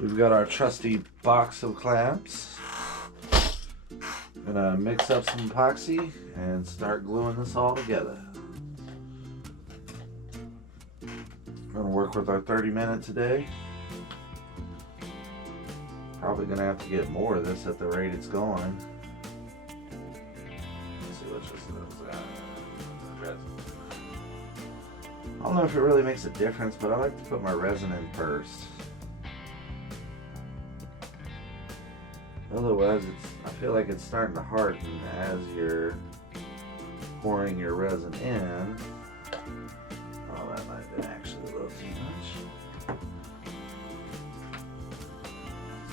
We've got our trusty box of clamps. Gonna mix up some epoxy and start gluing this all together. Gonna work with our 30-minute today. Probably gonna have to get more of this at the rate it's going. Let's see what this is. I don't know if it really makes a difference, but I like to put my resin in first. Otherwise, I feel like it's starting to harden as you're pouring your resin in. Oh, that might have been actually a little too much. Let's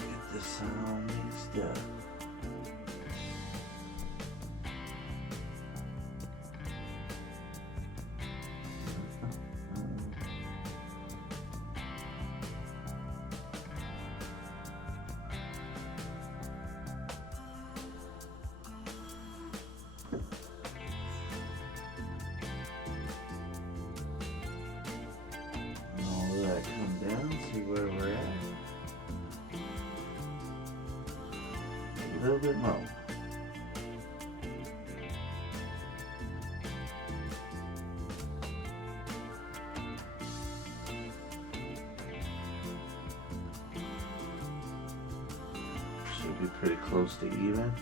get this all mixed up. Come down, see where we're at. A little bit more. Should be pretty close to even.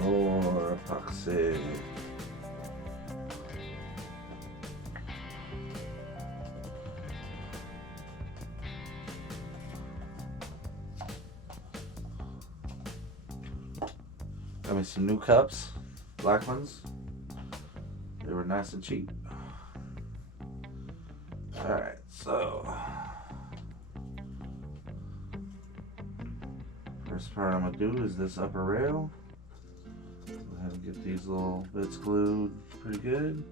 More epoxy. Got me some new cups, black ones. They were nice and cheap. Alright, so first part I'm going to do is this upper rail. Go ahead and get these little bits glued pretty good.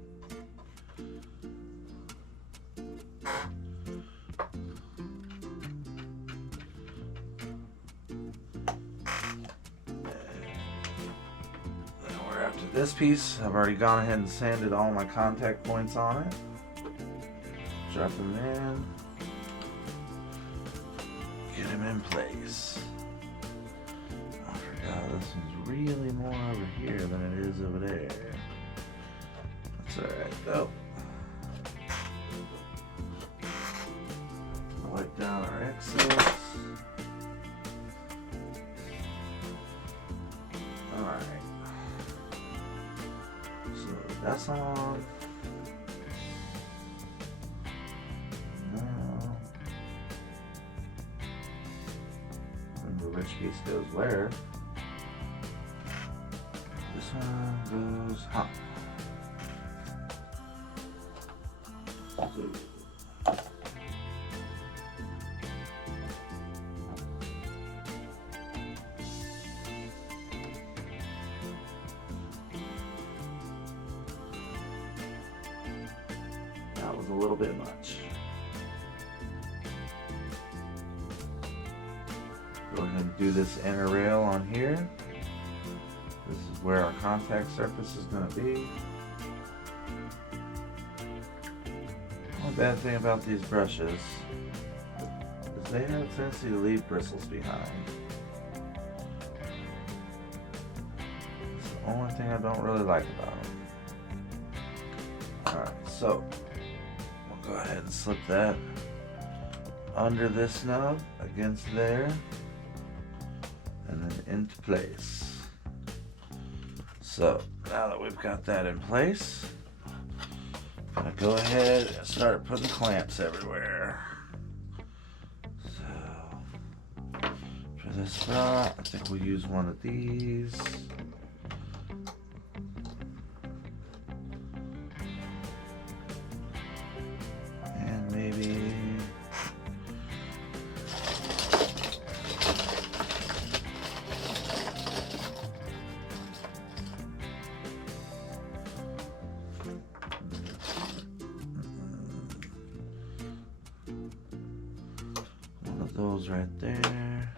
Then we're after this piece. I've already gone ahead and sanded all my contact points on it. Drop them in. Get them in place. I forgot this one's really more over here than it is over there. That's alright though. Wipe down our excess. Alright. So that's on. Now, remember which piece goes where. This one goes hot. So, that was a little bit much. Go ahead and do this inner rail on here. This is where our contact surface is going to be. One bad thing about these brushes is they have a tendency to leave bristles behind. It's the only thing I don't really like about them. Alright, so we'll go ahead and slip that under this nub against there and then into place. So now that we've got that in place, I'm gonna go ahead and start putting clamps everywhere. So for this spot, I think we'll use one of these. And maybe those right there.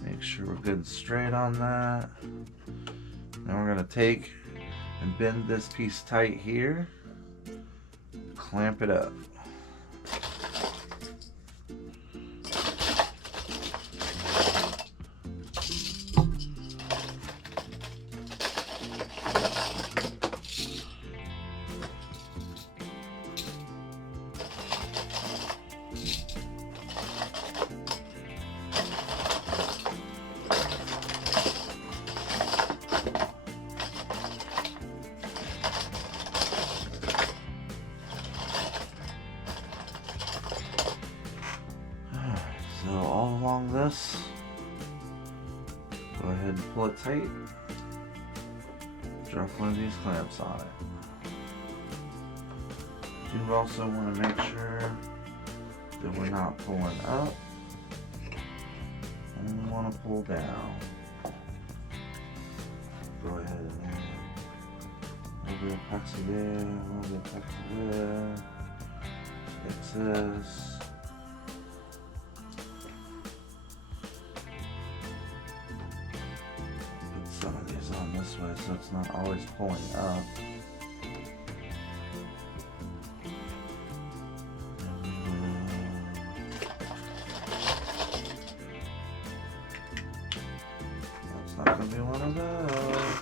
Make sure sure we're good and straight on that. Then we're gonna take and bend this piece tight here, clamp it up. So all along this, go ahead and pull it tight. Drop one of these clamps on it. You also want to make sure that we're not pulling up. And we want to pull down. Go ahead and add a little bit of epoxy there, a little bit of epoxy there. Excess. Some of these on this way so it's not always pulling up. That's not going to be one of those.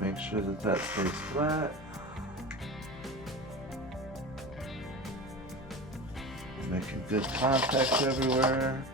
Make sure that that stays flat. Making good contact everywhere.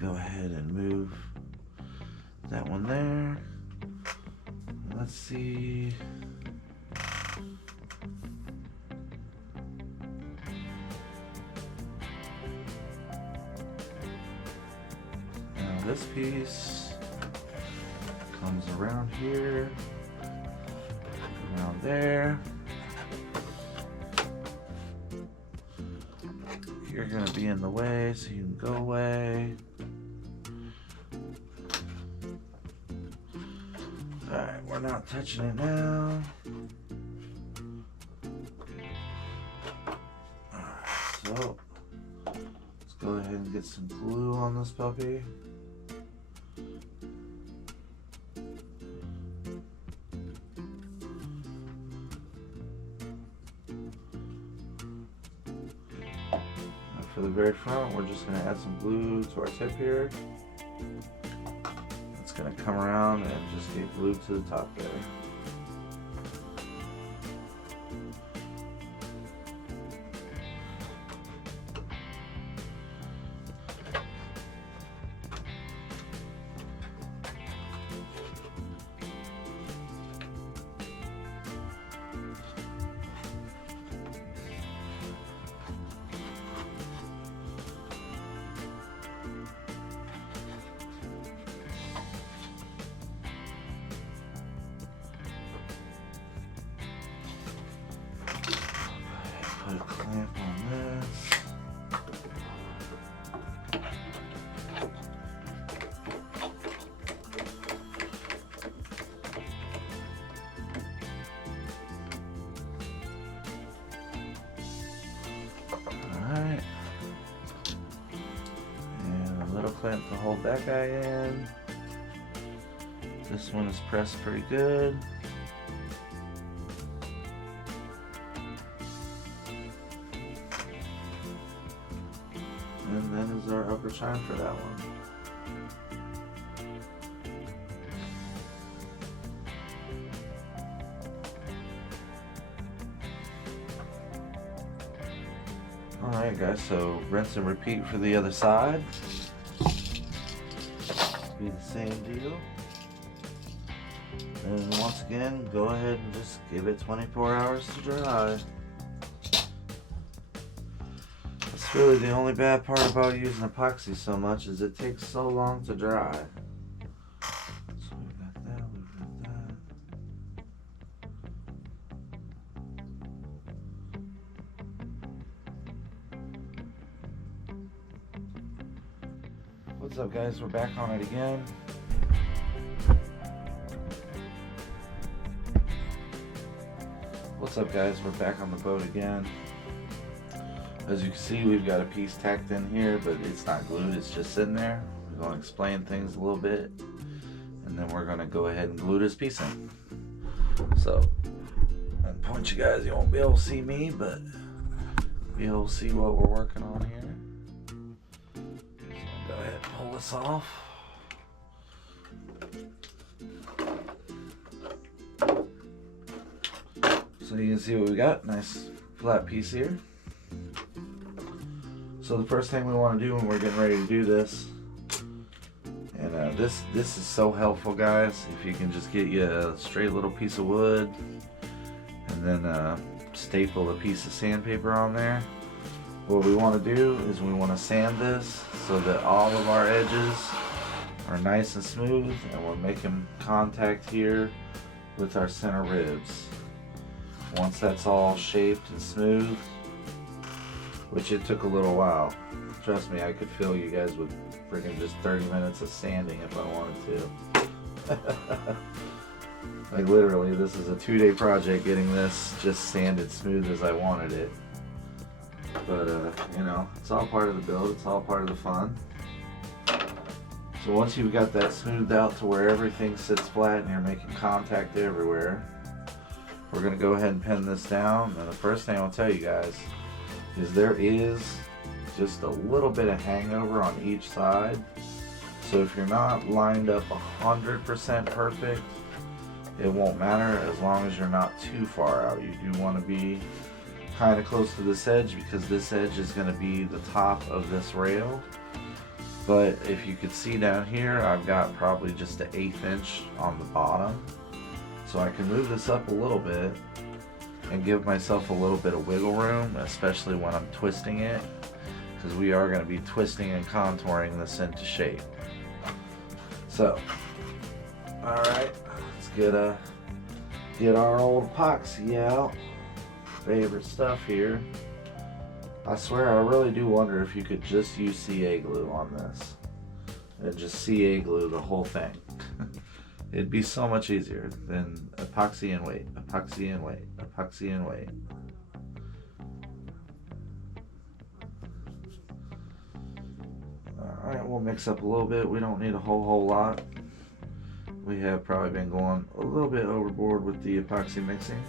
Go ahead and move that one there. Let's see. Now this piece comes around here, around there. You're gonna be in the way, so you can go away. Alright, we're not touching it now. Alright, so let's go ahead and get some glue on this puppy. Now for the very front, we're just going to add some glue to our tip here. Going to come around and just get glued to the top there. Put a clamp on this. Alright. And a little clamp to hold that guy in. This one is pressed pretty good. And then is our upper chine for that one. Alright guys, so rinse and repeat for the other side. Be the same deal. And once again, go ahead and just give it 24 hours to dry. Let's Really, the only bad part about using epoxy so much is it takes so long to dry. So we've got that, we've got that. What's up, guys? We're back on it again. What's up, guys? We're back on the boat again. As you can see, we've got a piece tacked in here, but it's not glued, it's just sitting there. We're going to explain things a little bit, and then we're going to go ahead and glue this piece in. So, I'll point you guys, you won't be able to see me, but be able to see what we're working on here. So I'll go ahead and pull this off. So you can see what we got, nice flat piece here. So the first thing we want to do when we're getting ready to do this, and this is so helpful, guys, if you can just get you a straight little piece of wood and then staple a piece of sandpaper on there. What we want to do is we want to sand this so that all of our edges are nice and smooth, and we're making contact here with our center ribs. Once that's all shaped and smooth, which it took a little while. Trust me, I could fill you guys with freaking just 30 minutes of sanding if I wanted to. Like literally, this is a 2-day project getting this just sanded smooth as I wanted it. But you know, it's all part of the build, it's all part of the fun. So once you've got that smoothed out to where everything sits flat and you're making contact everywhere, we're gonna go ahead and pin this down. And the first thing I'll tell you guys is there is just a little bit of hangover on each side. So if you're not lined up 100% perfect, it won't matter as long as you're not too far out. You do want to be kind of close to this edge because this edge is going to be the top of this rail. But if you could see down here, I've got probably just an 1/8 inch on the bottom. So I can move this up a little bit and give myself a little bit of wiggle room, especially when I'm twisting it, because we are going to be twisting and contouring this into shape. So, alright, let's get our old epoxy out. Favorite stuff here. I swear, I really do wonder if you could just use CA glue on this and just CA glue the whole thing. It'd be so much easier than epoxy and wait, epoxy and wait, epoxy and wait. Alright, we'll mix up a little bit. We don't need a whole lot. We have probably been going a little bit overboard with the epoxy mixing.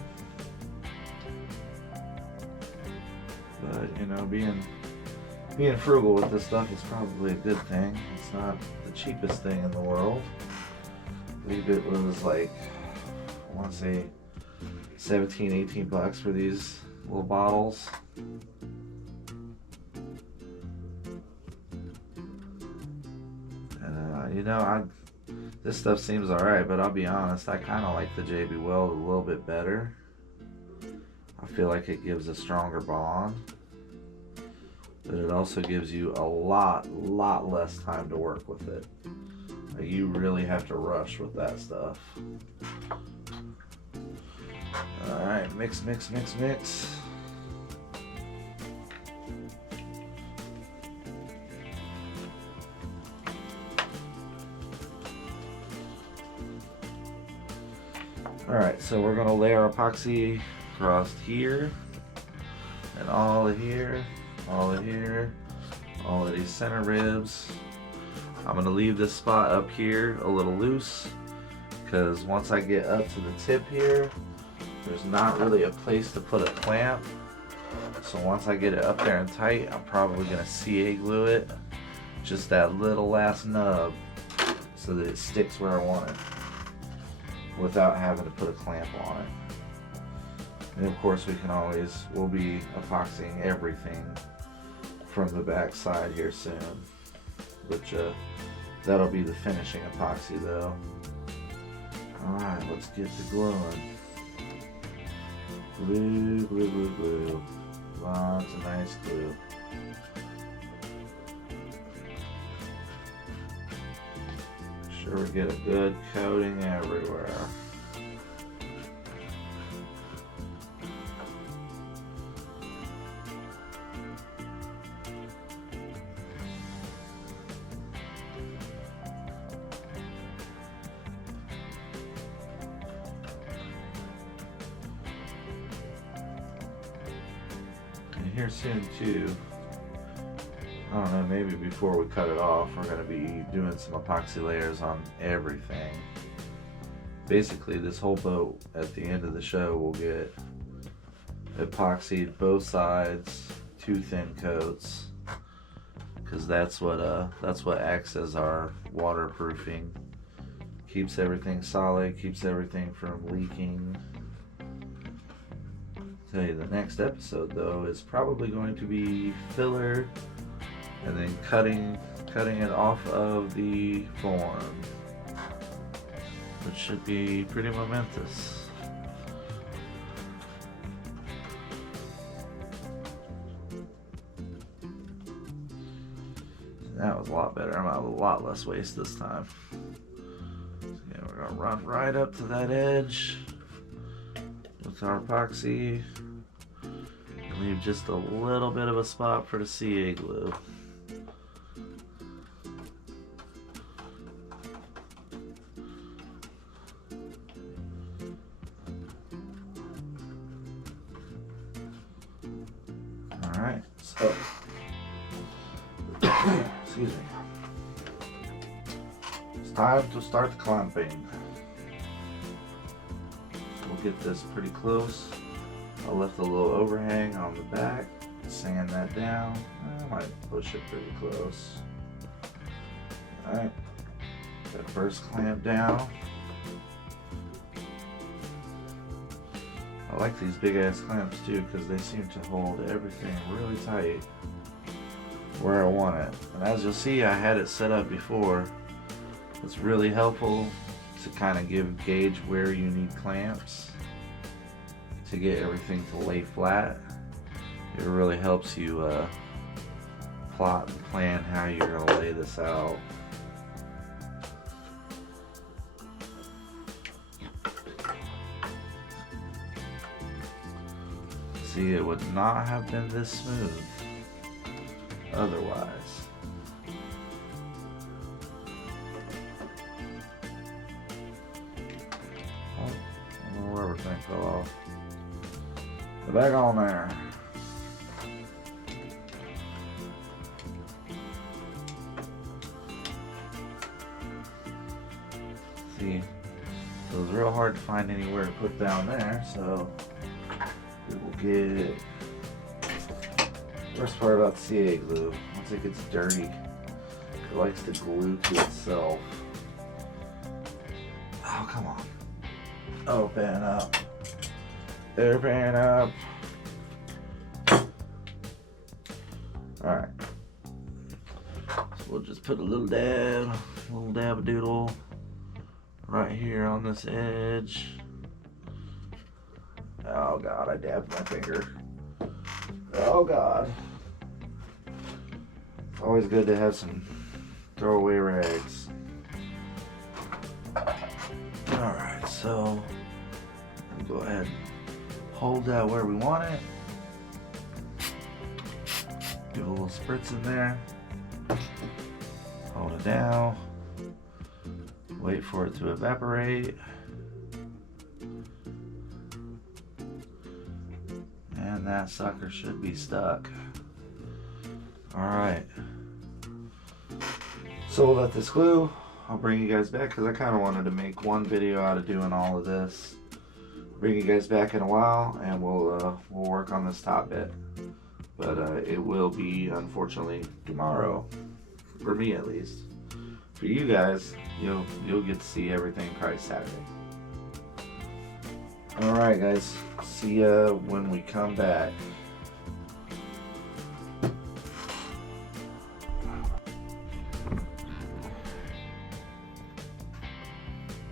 But, you know, being frugal with this stuff is probably a good thing. It's not the cheapest thing in the world. I believe it was like, I want to say 17, 18 bucks for these little bottles. And you know, this stuff seems alright, but I'll be honest, I kind of like the JB Weld a little bit better. I feel like it gives a stronger bond, but it also gives you a lot less time to work with it. Like, you really have to rush with that stuff. Alright, mix. Alright, so we're going to lay our epoxy across here, and all of here, all of here, all of these center ribs. I'm going to leave this spot up here a little loose, because once I get up to the tip here, there's not really a place to put a clamp. So once I get it up there and tight, I'm probably going to CA glue it, just that little last nub, so that it sticks where I want it, without having to put a clamp on it. And of course we'll be epoxying everything from the back side here soon, which that'll be the finishing epoxy though. Alright, let's get to gluing. Glue. Lots of nice glue. sure we get a good coating everywhere. And here soon too, I don't know, maybe before we cut it off, we're going to be doing some epoxy layers on everything. Basically, this whole boat at the end of the show will get epoxied both sides, 2 thin coats, because that's what acts as our waterproofing. Keeps everything solid, keeps everything from leaking. Tell you, the next episode though is probably going to be filler, and then cutting it off of the form, which should be pretty momentous. That was a lot better. I'm out a lot less waste this time. So yeah, we're gonna run right up to that edge with our epoxy and leave just a little bit of a spot for the CA glue. Alright, so excuse me. It's time to start clamping. So we'll get this pretty close. I left a little overhang on the back. Sand that down. I might push it pretty close. Alright. That first clamp down. I like these big ass clamps too because they seem to hold everything really tight where I want it. And as you'll see, I had it set up before. It's really helpful to kind of gauge where you need clamps to get everything to lay flat. It really helps you plot and plan how you're going to lay this out. See, it would not have been this smooth otherwise. Oh, the rubber thing fell off. Put it back on there. See, so it was real hard to find anywhere to put down there, so we will get. Worst part about CA glue, once it gets dirty, it likes to glue to itself. Oh, come on. Open up. Open up. Alright. So we'll just put a little dab of doodle right here on this edge. Oh god, I dabbed my finger. Oh god. It's always good to have some throwaway rags. Alright, so we'll go ahead and hold that where we want it. Give a little spritz in there. Hold it down. Wait for it to evaporate. And that sucker should be stuck. Alright. So we'll let this glue. I'll bring you guys back because I kind of wanted to make one video out of doing all of this. Bring you guys back in a while and we'll work on this top bit. But it will be, unfortunately, tomorrow. For me at least. For you guys, you'll get to see everything probably Saturday. Alright guys, see ya when we come back.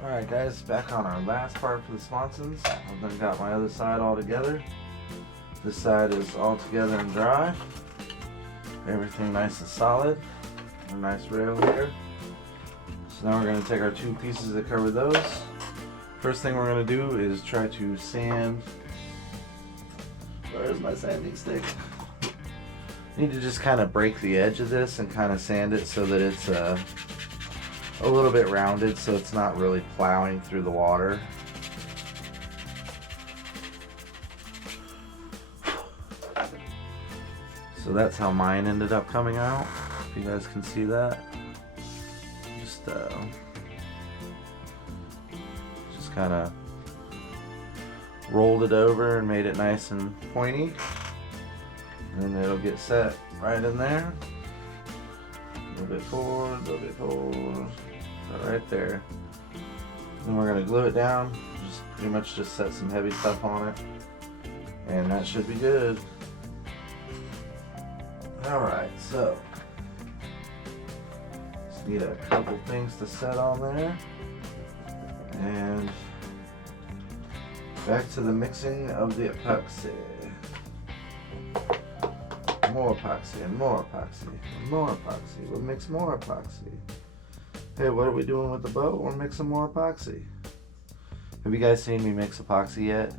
Alright guys, back on our last part for the sponsons. I've then got my other side all together. This side is all together and dry. Everything nice and solid. A nice rail here. So now we're going to take our 2 pieces that cover those. First thing we're going to do is try to sand. Where's my sanding stick? Need to just kind of break the edge of this and kind of sand it so that it's a little bit rounded, so it's not really plowing through the water. So that's how mine ended up coming out, if you guys can see that. Just kind of rolled it over and made it nice and pointy. And then it'll get set right in there. A little bit forward, a little bit forward, right there. Then we're gonna glue it down. Just pretty much just set some heavy stuff on it, and that should be good. All right, so just need a couple things to set on there, and back to the mixing of the epoxy. More epoxy and more epoxy and more epoxy. We'll mix more epoxy. Hey, what are we doing with the boat? We're mixing more epoxy. Have you guys seen me mix epoxy yet?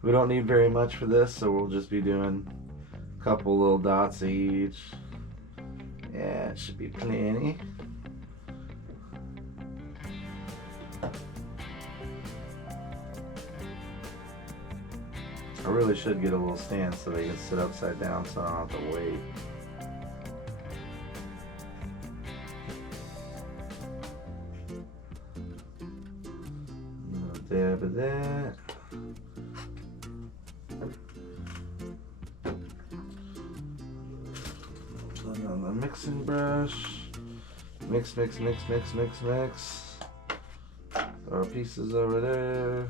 We don't need very much for this, so we'll just be doing a couple little dots each. Yeah, it should be plenty. I really should get a little stand so they can sit upside down so I don't have to wait. A little dab of that. Put on the mixing brush. Mix, mix, mix, mix, mix, mix. Throw our pieces over there.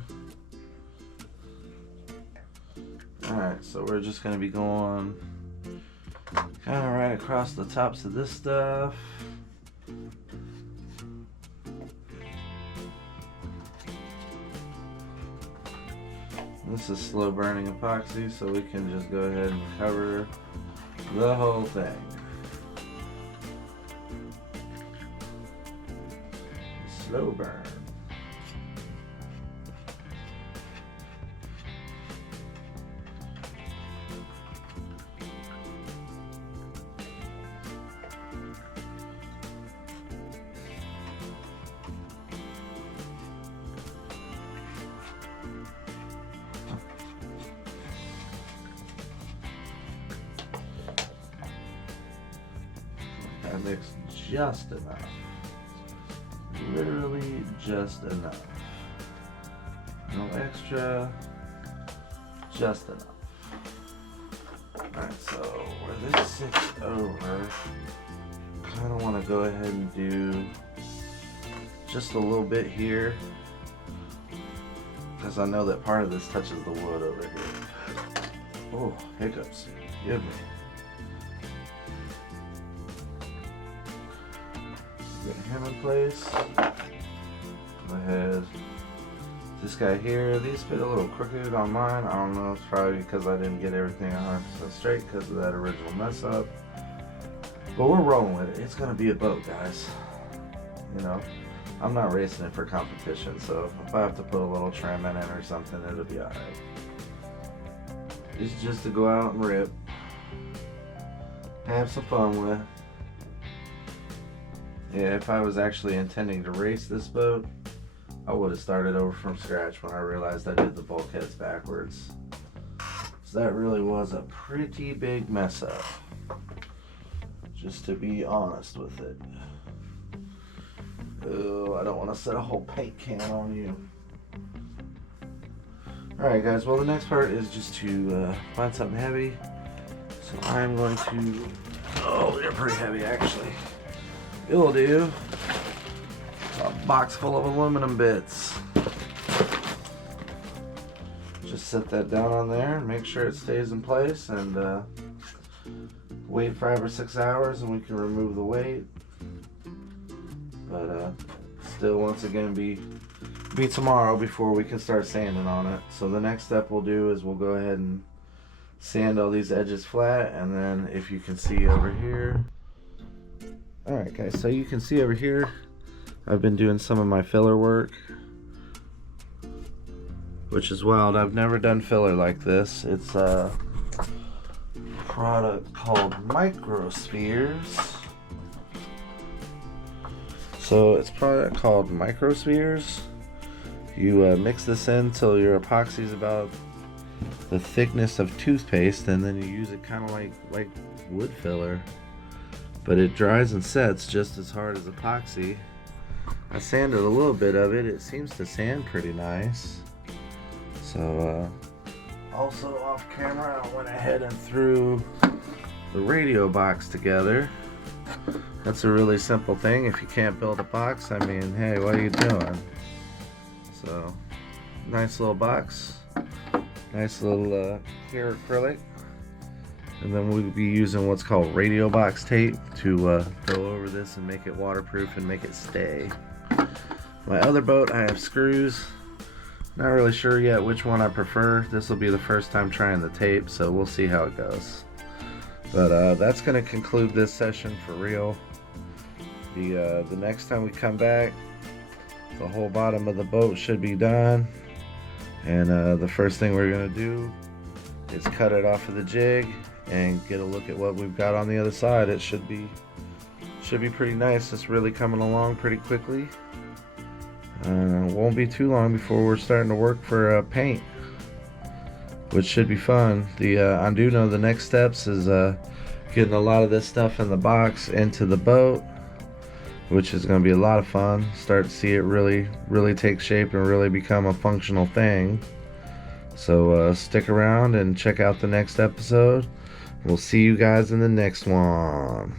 Alright, so we're just going to be going kind of right across the tops of this stuff. This is slow burning epoxy, so we can just go ahead and cover the whole thing. Slow burn. That makes just enough. Literally just enough. No extra, just enough. Alright, so where this sits over, kind of want to go ahead and do just a little bit here, because I know that part of this touches the wood over here. Oh, hiccups. Give me. Get him in place. Go ahead. This guy here, these fit a little crooked on mine. I don't know, it's probably because I didn't get everything 100% straight because of that original mess up. But we're rolling with it. It's gonna be a boat, guys. You know, I'm not racing it for competition, so if I have to put a little trim in it or something, it'll be alright. It's just to go out and rip, have some fun with. Yeah, if I was actually intending to race this boat, I would have started over from scratch when I realized I did the bulkheads backwards. So that really was a pretty big mess up, just to be honest with it. Oh, I don't want to set a whole paint can on you. Alright guys, well the next part is just to find something heavy. So I'm going to, oh they're pretty heavy actually. It'll do. A box full of aluminum bits. Just set that down on there and make sure it stays in place, and wait 5 or 6 hours and we can remove the weight. But still, once again, be tomorrow before we can start sanding on it. So the next step we'll do is we'll go ahead and sand all these edges flat, and then if you can see over here. Alright guys, so you can see over here I've been doing some of my filler work, which is wild. I've never done filler like this. It's a product called microspheres. So it's a product called microspheres. You mix this in till your epoxy is about the thickness of toothpaste, and then you use it kind of like wood filler, but it dries and sets just as hard as epoxy. I sanded a little bit of it. It seems to sand pretty nice. So also off camera, I went ahead and threw the radio box together. That's a really simple thing. If you can't build a box, I mean, hey, what are you doing? So, nice little box, nice little clear acrylic, and then we'll be using what's called radio box tape to go over this and make it waterproof and make it stay. My other boat, I have screws. Not really sure yet which one I prefer. This will be the first time trying the tape, so we'll see how it goes. But that's going to conclude this session for real. The next time we come back, the whole bottom of the boat should be done, and the first thing we're going to do is cut it off of the jig and get a look at what we've got on the other side. It should be pretty nice. It's really coming along pretty quickly. Won't be too long before we're starting to work for paint, which should be fun. I do know the next steps is getting a lot of this stuff in the box into the boat, which is going to be a lot of fun. Start to see it really take shape and really become a functional thing. So stick around and check out the next episode. We'll see you guys in the next one.